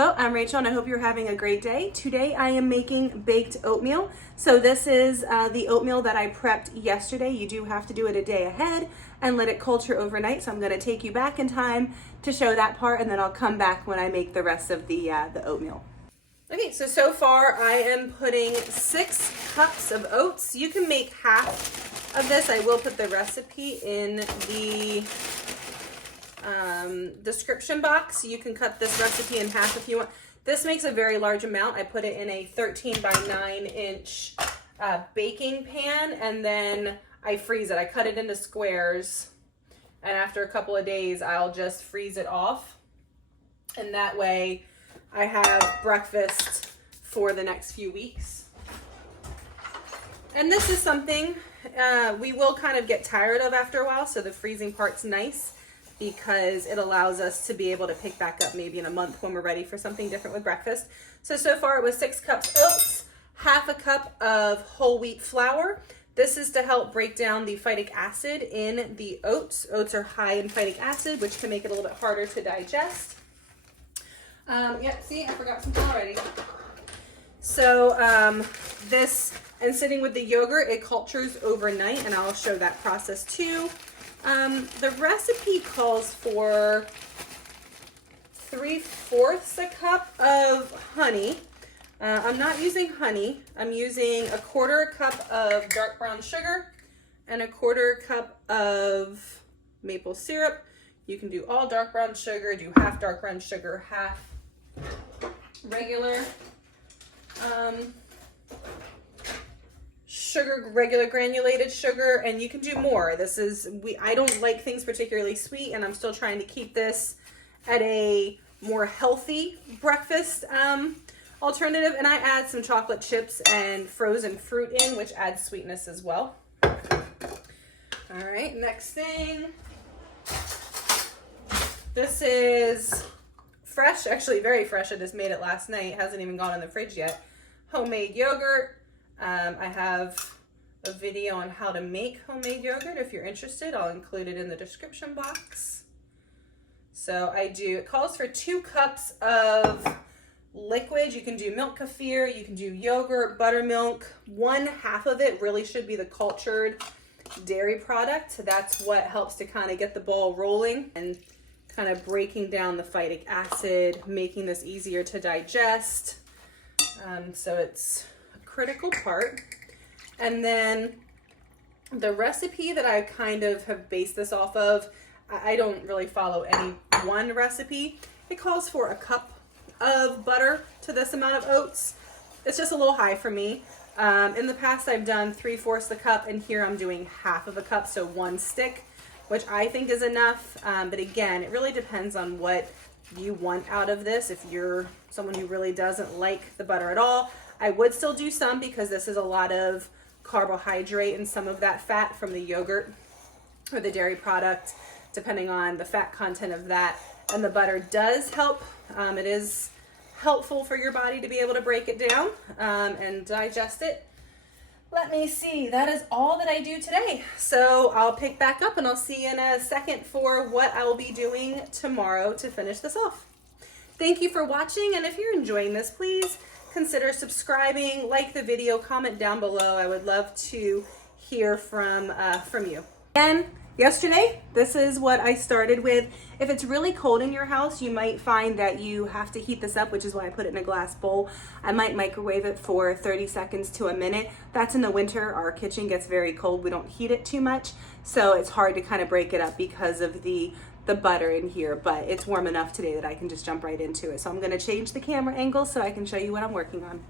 Hello, I'm Rachel and I hope you're having a great day. Today I am making baked oatmeal. So this is the oatmeal that I prepped yesterday. You do have to do it a day ahead and let it culture overnight. So I'm going to take you back in time to show that part, and then I'll come back when I make the rest of the oatmeal. Okay, so far I am putting 6 cups of oats. You can make half of this. I will put the recipe in the description box. You can cut this recipe in half if you want. This makes a very large amount. I put it in a 13 by 9 inch baking pan, and then I freeze it. I cut it into squares, and after a couple of days I'll just freeze it off, and that way I have breakfast for the next few weeks. And this is something we will kind of get tired of after a while, so the freezing part's nice because it allows us to be able to pick back up maybe in a month when we're ready for something different with breakfast. So far it was 6 cups oats, half a cup of whole wheat flour. This is to help break down the phytic acid in the oats. Oats are high in phytic acid, which can make it a little bit harder to digest. Yep, see, I forgot something already. So this, and sitting with the yogurt, it cultures overnight, and I'll show that process too. The recipe calls for 3/4 a cup of honey. I'm not using honey. I'm using a 1/4 cup of dark brown sugar and a 1/4 cup of maple syrup. You can do all dark brown sugar, do half dark brown sugar, half regular sugar, regular granulated sugar, and you can do more. I don't like things particularly sweet, and I'm still trying to keep this at a more healthy breakfast alternative, and I add some chocolate chips and frozen fruit in, which adds sweetness as well. All right, next thing. This is fresh, actually very fresh. I just made it last night. It hasn't even gone in the fridge yet. Homemade yogurt. I have a video on how to make homemade yogurt. If you're interested, I'll include it in the description box. So it calls for 2 cups of liquid. You can do milk kefir, you can do yogurt, buttermilk. 1/2 of it really should be the cultured dairy product. That's what helps to kind of get the ball rolling and kind of breaking down the phytic acid, making this easier to digest. So it's critical part. And then the recipe that I kind of have based this off of, I don't really follow any one recipe. It calls for 1 cup of butter to this amount of oats. It's just a little high for me. In the past I've done 3/4 the cup, and here I'm doing half of a cup, so 1 stick, which I think is enough. But again, it really depends on what you want out of this. If you're someone who really doesn't like the butter at all, I would still do some, because this is a lot of carbohydrate and some of that fat from the yogurt or the dairy product, depending on the fat content of that. And the butter does help. It is helpful for your body to be able to break it down and digest it. Let me see, that is all that I do today. So I'll pick back up and I'll see you in a second for what I'll be doing tomorrow to finish this off. Thank you for watching, and if you're enjoying this, please consider subscribing, like the video, comment down below. I would love to hear from you. Again, yesterday, this is what I started with. If it's really cold in your house, you might find that you have to heat this up, which is why I put it in a glass bowl. I might microwave it for 30 seconds to a minute. That's in the winter. Our kitchen gets very cold. We don't heat it too much, so it's hard to kind of break it up because of the butter in here, but it's warm enough today that I can just jump right into it. So I'm going to change the camera angle so I can show you what I'm working on.